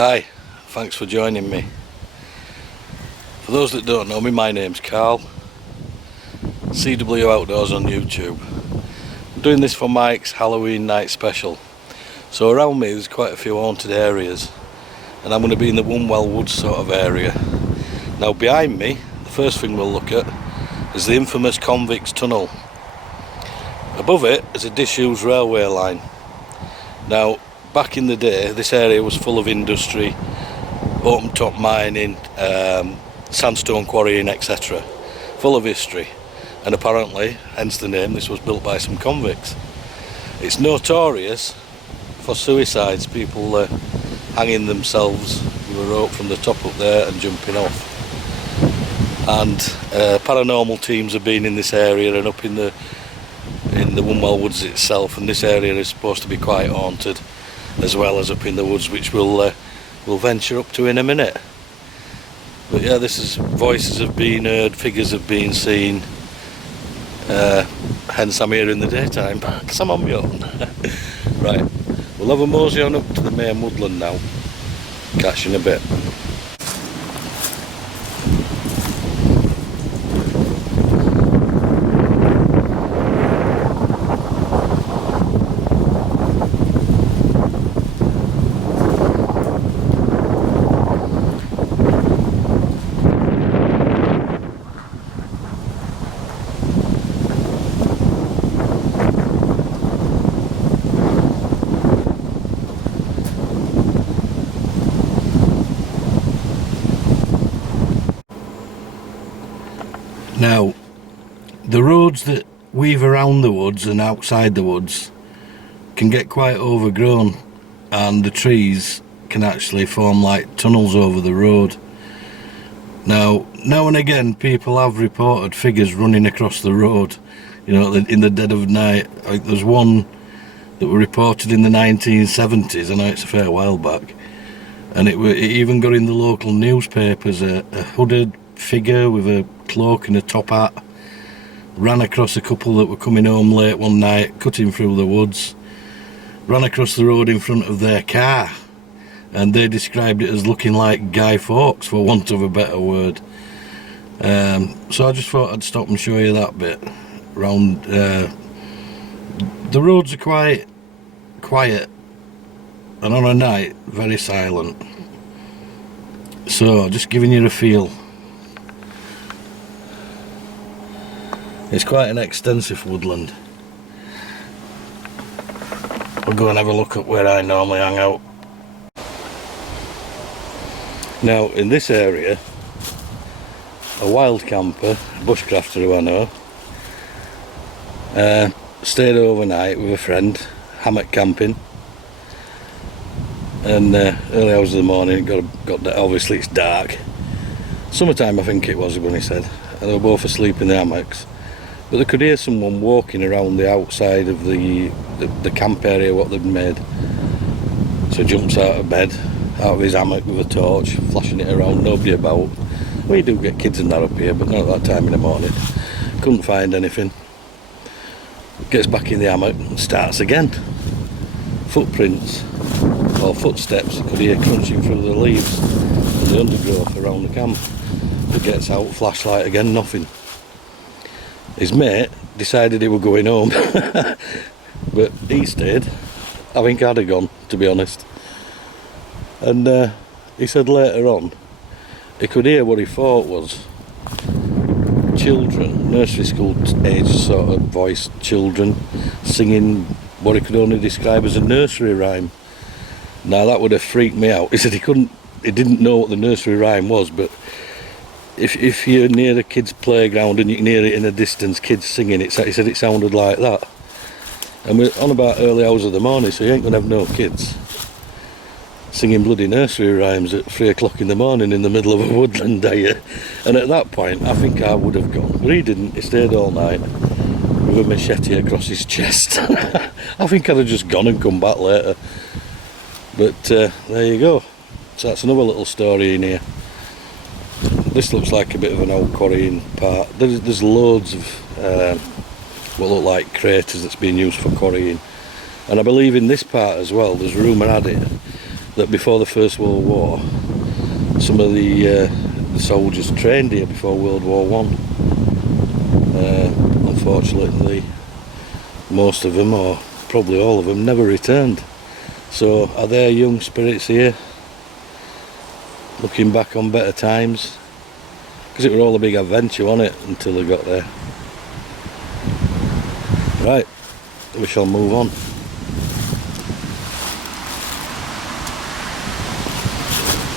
Hi, thanks for joining me. For those that don't know me, my name's Carl, CW Outdoors on YouTube. I'm doing this for Mike's Halloween night special. So around me there's quite a few haunted areas, and I'm going to be in the Wombwell woods sort of area. Now behind me, the first thing we'll look at is the infamous convicts tunnel. Above it is a disused railway line. Now back in the day this area was full of industry, open top mining, sandstone quarrying, etc. Full of history, and apparently, hence the name, this was built by some convicts. It's notorious for suicides, people hanging themselves with a rope from the top up there and jumping off. And paranormal teams have been in this area and up in the Wombwell woods itself, and this area is supposed to be quite haunted, as well as up in the woods, which we'll venture up to in a minute. But yeah, this is voices have been heard, figures have been seen, hence I'm here in the daytime because I'm on my own. Right, we'll have a mosey on up to the main woodland now. Catch you in a bit. Now, the roads that weave around the woods and outside the woods can get quite overgrown, and the trees can actually form like tunnels over the road. Now and again people have reported figures running across the road, you know, in the dead of night. Like there's one that were reported in the 1970s, I know it's a fair while back, and it even got in the local newspapers. A hooded figure with a cloak and a top hat ran across a couple that were coming home late one night, cutting through the woods, ran across the road in front of their car, and they described it as looking like Guy Fawkes, for want of a better word. So I just thought I'd stop and show you that bit round. The roads are quite quiet, and on a night very silent, so just giving you a feel. It's quite an extensive woodland. We'll go and have a look at where I normally hang out. Now in this area, a wild camper, a bushcrafter who I know, stayed overnight with a friend, hammock camping, and early hours of the morning got obviously it's dark, summertime I think it was when he said, and they were both asleep in the hammocks. But they could hear someone walking around the outside of the camp area what they'd made. So he jumps out of bed, out of his hammock with a torch, flashing it around, nobody about. We do get kids in that up here, but not at that time in the morning. Couldn't find anything. Gets back in the hammock and starts again. Footprints, or footsteps, you could hear crunching through the leaves and the undergrowth around the camp. He gets out, flashlight again, nothing. His mate decided he were going home, but he stayed. I think I'd have gone, to be honest. And he said later on, he could hear what he thought was children, nursery school age sort of voiced children, singing what he could only describe as a nursery rhyme. Now that would have freaked me out. He said he didn't know what the nursery rhyme was, but if you're near a kid's playground and you can hear it in the distance, kids singing it, he said it sounded like that. And we're on about early hours of the morning, so you ain't going to have no kids singing bloody nursery rhymes at 3 o'clock in the morning in the middle of a woodland, are you? And at that point I think I would have gone, but he didn't. He stayed all night with a machete across his chest. I think I'd have just gone and come back later. But there you go. So that's another little story in here. This looks like a bit of an old quarrying part. There's loads of what look like craters that's being used for quarrying, and I believe in this part as well there's rumour had it that before the First World War, some of the soldiers trained here before World War One. Unfortunately, most of them, or probably all of them, never returned. So are there young spirits here, looking back on better times? Because it was all a big adventure, wasn't it, until they got there. Right, we shall move on.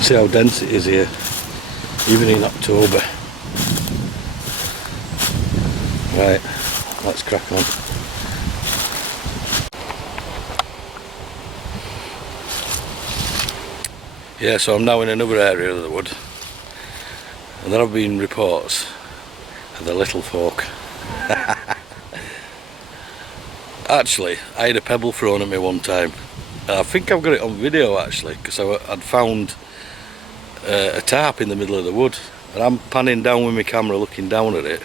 See how dense it is here, even in October. Right, let's crack on. Yeah, so I'm now in another area of the wood, and there have been reports of the little folk. Actually, I had a pebble thrown at me one time, and I think I've got it on video actually, because I'd found a tarp in the middle of the wood, and I'm panning down with my camera looking down at it,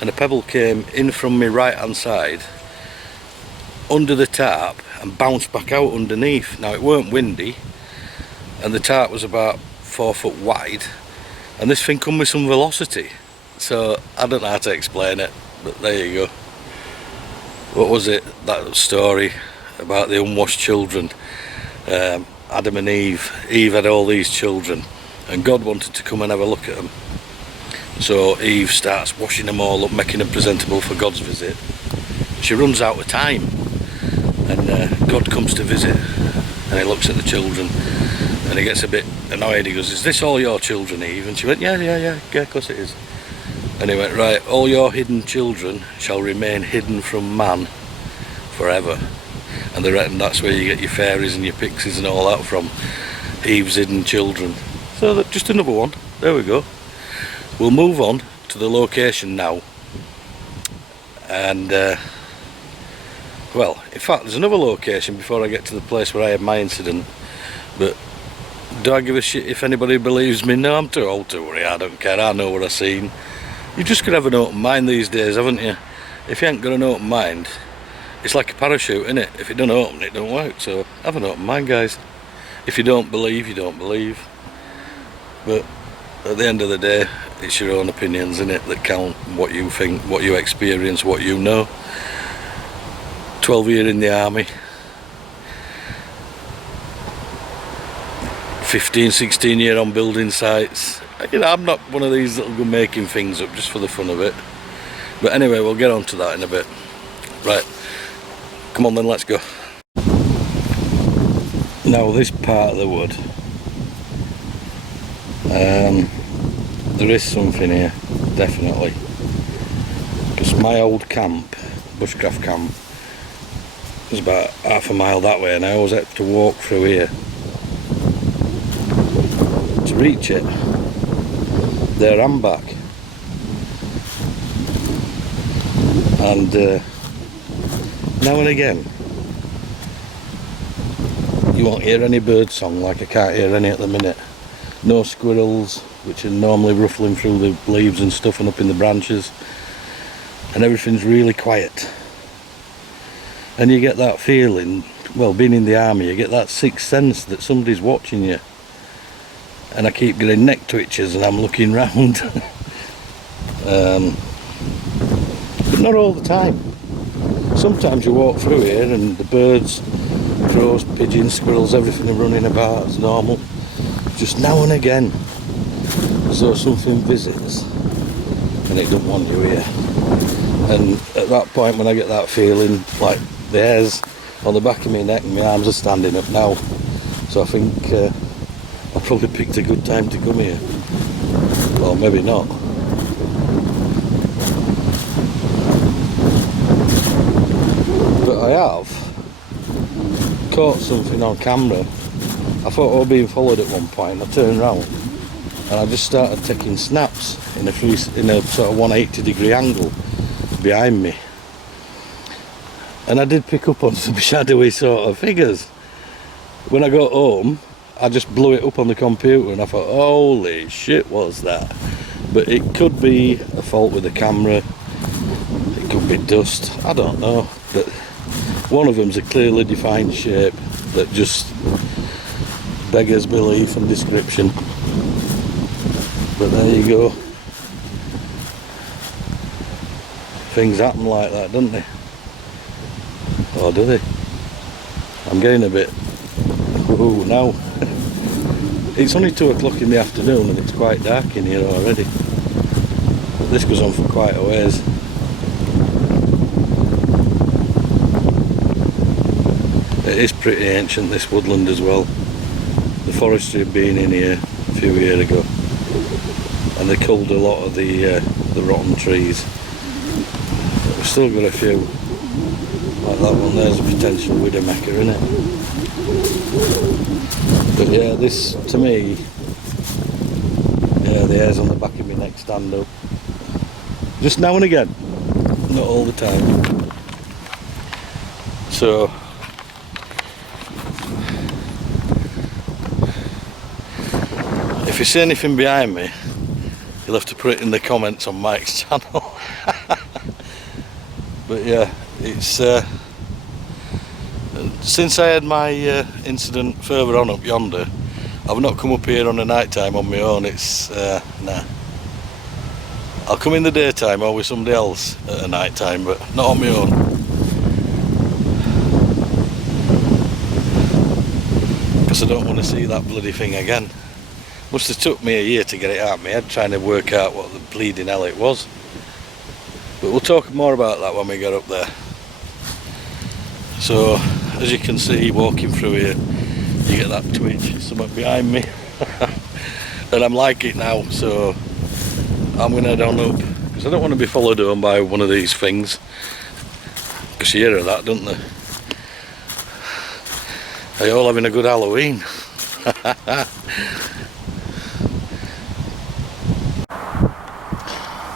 and a pebble came in from my right hand side under the tarp and bounced back out underneath. Now it weren't windy, and the tarp was about 4 foot wide, and this thing come with some velocity, so I don't know how to explain it, but there you go. What was it, that story about the unwashed children? Adam and Eve had all these children, and God wanted to come and have a look at them, so Eve starts washing them all up, making them presentable for God's visit. She runs out of time, and God comes to visit, and he looks at the children, and he gets a bit annoyed. He goes, "Is this all your children, Eve?" And she went, yeah, of course it is. And he went, "Right, all your hidden children shall remain hidden from man forever." And they reckon that's where you get your fairies and your pixies and all that from, Eve's hidden children. So that's just another one. There we go. We'll move on to the location now. And well, in fact, there's another location before I get to the place where I had my incident. But do I give a shit if anybody believes me? No, I'm too old to worry. I don't care. I know what I've seen. You just got to have an open mind these days, haven't you? If you ain't got an open mind, it's like a parachute, isn't it? If it don't open, it don't work. So have an open mind, guys. If you don't believe, you don't believe. But at the end of the day, it's your own opinions, isn't it, that count. What you think, what you experience, what you know. 12 years in the army. 15, 16 years on building sites. You know, I'm not one of these that'll go making things up just for the fun of it. But anyway, we'll get on to that in a bit. Right, come on then, let's go. Now this part of the wood, there is something here, definitely. Because my old camp, bushcraft camp, was about half a mile that way, and I always had to walk through here to reach it. There and back. And now and again you won't hear any bird song, like I can't hear any at the minute. No squirrels, which are normally ruffling through the leaves and stuff and up in the branches, and everything's really quiet. And you get that feeling, well, being in the army, you get that sixth sense that somebody's watching you. And I keep getting neck twitches and I'm looking round. But not all the time. Sometimes you walk through here and the birds, crows, pigeons, squirrels, everything are running about as normal. Just now and again, as though something visits and it don't want you here. And at that point, when I get that feeling, like the hairs on the back of my neck and my arms are standing up now. So I think I probably picked a good time to come here. Well, maybe not. But I have caught something on camera. I thought I was being followed at one point. I turned around and I just started taking snaps in a sort of 180 degree angle behind me. And I did pick up on some shadowy sort of figures. When I got home, I just blew it up on the computer and I thought, holy shit, what's that? But it could be a fault with the camera, it could be dust, I don't know. But one of them's a clearly defined shape that just beggars belief and description. But there you go. Things happen like that, don't they? Or do they? I'm getting a bit ooh now. It's only 2 o'clock in the afternoon and it's quite dark in here already. But this goes on for quite a ways. It is pretty ancient, this woodland as well. The forestry had been in here a few years ago and they culled a lot of the rotten trees. But we've still got a few. Like that one there's a potential widowmaker in it. But yeah, this to me, yeah, the hairs on the back of my neck stand up. Just now and again, not all the time. So if you see anything behind me, you'll have to put it in the comments on Mike's channel. But yeah, it's since I had my incident further on up yonder, I've not come up here on a night time on my own. It's nah. I'll come in the daytime or with somebody else at a night time, but not on my own. Because I don't want to see that bloody thing again. Must have took me a year to get it out of my head, trying to work out what the bleeding hell it was. But we'll talk more about that when we get up there. So, as you can see, walking through here, you get that twitch, something behind me. And I'm like it now, so I'm going to head on up. Because I don't want to be followed home by one of these things. Because you hear of that, don't they? Are you all having a good Halloween?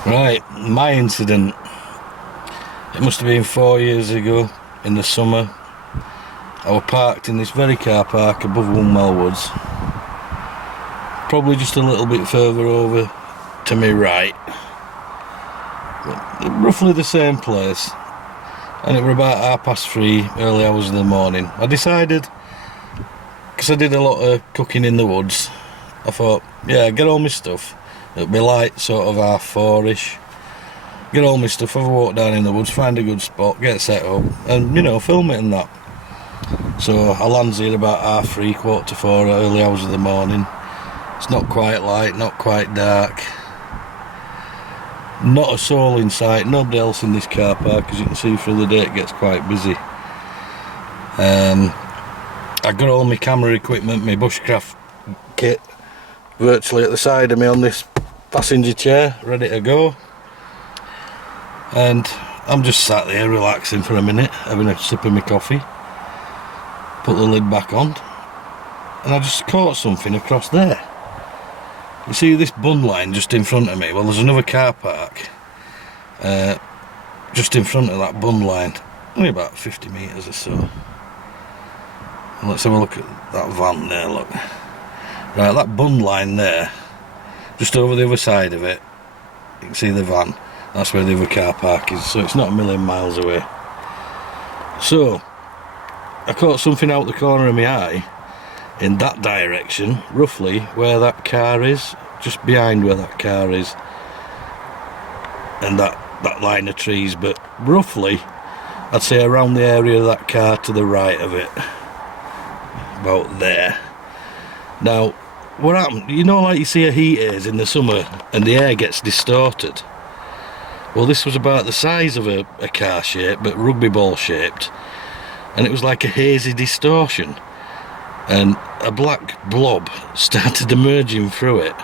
Right, my incident. It must have been 4 years ago in the summer. I was parked in this very car park above Wombwell Woods. Probably just a little bit further over to my right. But roughly the same place. And it were about 3:30, early hours of the morning. I decided, because I did a lot of cooking in the woods, I thought, yeah, get all my stuff. It'll be light, sort of 4:30ish. Get all my stuff, have a walk down in the woods, find a good spot, get set up, and, you know, film it and that. So I lands here about 3:30, 4:45, early hours of the morning. It's not quite light, not quite dark. Not a soul in sight, nobody else in this car park. As you can see through the day, it gets quite busy. I got all my camera equipment, my bushcraft kit, virtually at the side of me on this passenger chair, ready to go. And I'm just sat there relaxing for a minute, having a sip of my coffee. Put the lid back on, and I just caught something across there. You see this bun line just in front of me? Well, there's another car park just in front of that bun line, only about 50 metres or so. And let's have a look at that van there, look. Right, that bun line there, just over the other side of it, you can see the van. That's where the other car park is, so it's not a million miles away. So I caught something out the corner of my eye in that direction, roughly where that car is, just behind where that car is, and that line of trees, but roughly I'd say around the area of that car to the right of it, about there. Now what happened, you know, like you see a heat haze in the summer and the air gets distorted? Well, this was about the size of a car shape, but rugby ball shaped, and it was like a hazy distortion, and a black blob started emerging through it,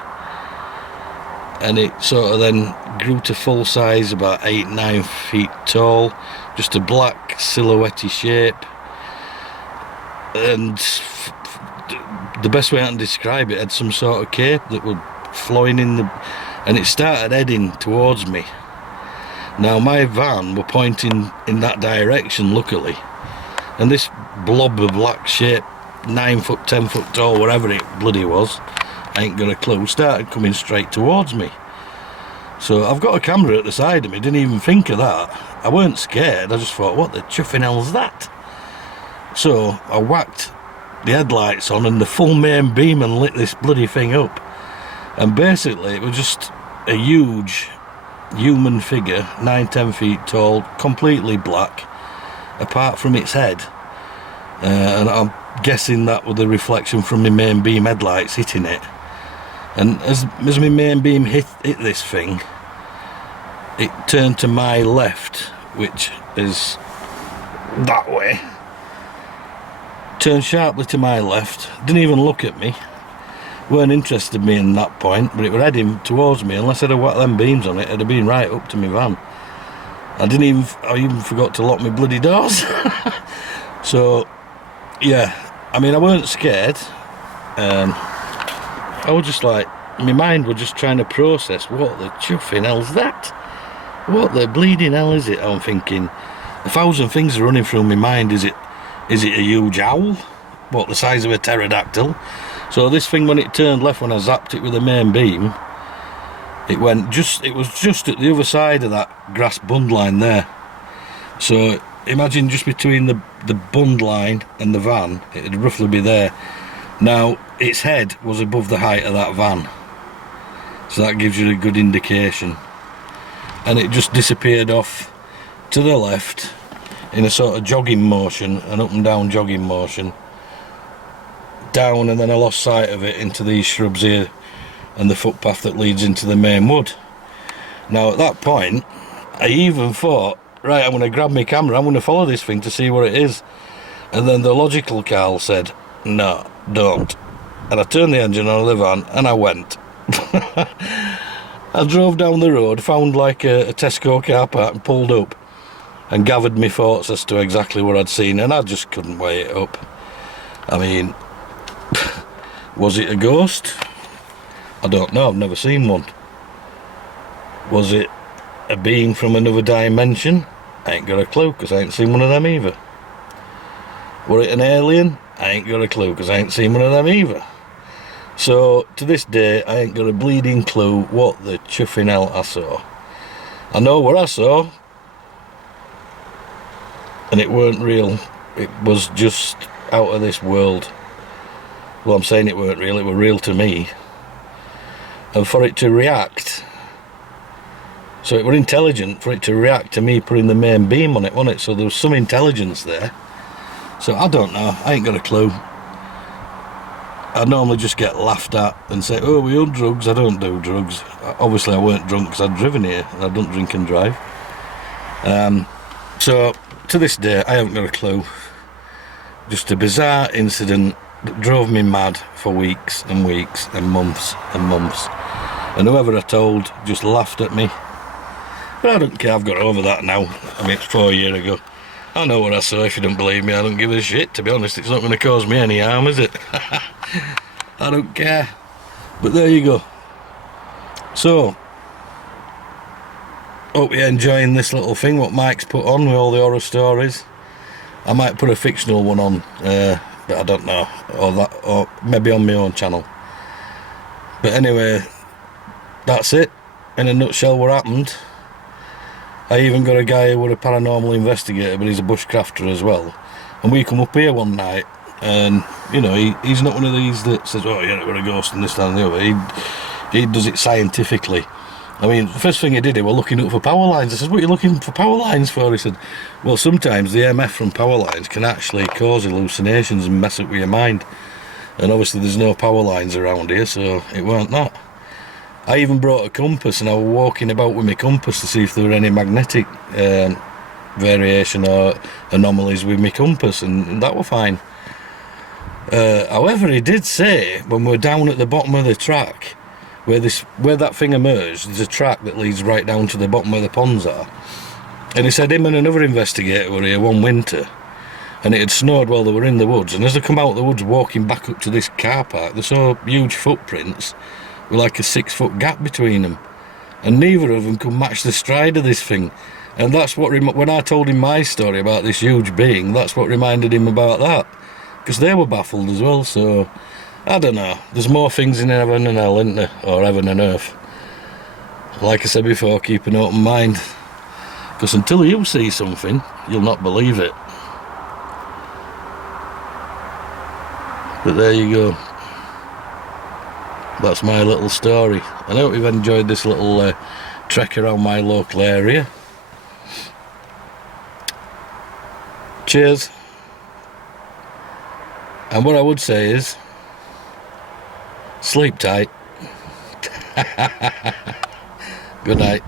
and it sort of then grew to full size, about 8-9 feet tall, just a black silhouette shape. And the best way I can describe it, had some sort of cape that was flowing in the, and it started heading towards me. Now my van were pointing in that direction, luckily, and this blob of black shape, 9 foot, 10 foot tall, whatever it bloody was, I ain't got a clue, started coming straight towards me. So I've got a camera at the side of me, didn't even think of that. I weren't scared, I just thought, what the chuffing hell's that? So I whacked the headlights on and the full main beam and lit this bloody thing up. And basically it was just a huge human figure, 9-10 feet tall, completely black, apart from its head. And I'm guessing that was the reflection from my main beam headlights hitting it. And as my main beam hit this thing, it turned to my left, which is that way. Turned sharply to my left, didn't even look at me, weren't interested in me in that point, but it were heading towards me. Unless I'd have whacked them beams on it, it'd have been right up to my van. I even forgot to lock my bloody doors. So yeah, I mean, I weren't scared. I was just like, my mind was just trying to process, what the chuffing hell's that? What the bleeding hell is it? I'm thinking, 1,000 things are running through my mind. Is it a huge owl? What, the size of a pterodactyl? So this thing, when it turned left, when I zapped it with the main beam, it was just at the other side of that grass bund line there. So imagine just between the bund line and the van, it'd roughly be there. Now, its head was above the height of that van, so that gives you a good indication. And it just disappeared off to the left in a sort of jogging motion, an up and down jogging motion, down, and then I lost sight of it into these shrubs here and the footpath that leads into the main wood. Now at that point I even thought, right, I'm going to grab my camera, I'm going to follow this thing to see what it is. And then the logical Carl said, no, don't. And I turned the engine on the van and I went. I drove down the road, found like a Tesco car park and pulled up and gathered my thoughts as to exactly what I'd seen, and I just couldn't weigh it up. I mean, was it a ghost? I don't know, I've never seen one. Was it a being from another dimension? I ain't got a clue, because I ain't seen one of them either. Were it an alien? I ain't got a clue, because I ain't seen one of them either. So, to this day, I ain't got a bleeding clue what the chuffing hell I saw. I know what I saw, and it weren't real. It was just out of this world. Well, I'm saying it weren't real, it were real to me. And for it to react, so it were intelligent for it to react to me putting the main beam on it, wasn't it? So there was some intelligence there. So I don't know, I ain't got a clue. I normally just get laughed at and say, oh, we on drugs. I don't do drugs. Obviously I weren't drunk because I'd driven here and I don't drink and drive. So to this day I haven't got a clue. Just a bizarre incident that drove me mad for weeks and weeks and months and months. And whoever I told just laughed at me. But I don't care, I've got over that now. I mean, it's 4 years ago. I know what I saw. If you don't believe me, I don't give a shit. To be honest, it's not going to cause me any harm, is it? I don't care. But there you go. So, hope you're enjoying this little thing, what Mike's put on with all the horror stories. I might put a fictional one on, but I don't know. Or maybe on my own channel. But anyway, that's it. In a nutshell, what happened. I even got a guy who was a paranormal investigator, but he's a bushcrafter as well. And we come up here one night, and, you know, he's not one of these that says, oh, yeah, we're a ghost and this, that and the other. He does it scientifically. I mean, the first thing he did, he was looking up for power lines. I said, what are you looking for power lines for? He said, well, sometimes the EMF from power lines can actually cause hallucinations and mess up with your mind. And obviously there's no power lines around here, so it weren't that. I even brought a compass, and I was walking about with my compass to see if there were any magnetic variation or anomalies with my compass, and that were fine. However, he did say, when we're down at the bottom of the track, where that thing emerged, there's a track that leads right down to the bottom where the ponds are. And he said him and another investigator were here one winter, and it had snowed while they were in the woods, and as they come out of the woods walking back up to this car park, they saw huge footprints with like a 6-foot gap between them, and neither of them could match the stride of this thing. And that's what, when I told him my story about this huge being, that's what reminded him about that, because they were baffled as well. So I don't know, there's more things in heaven and hell, isn't there, or heaven and earth. Like I said before, keep an open mind, because until you see something, you'll not believe it. But there you go. That's my little story. I hope you've enjoyed this little trek around my local area. Cheers. And what I would say is, sleep tight. Good night.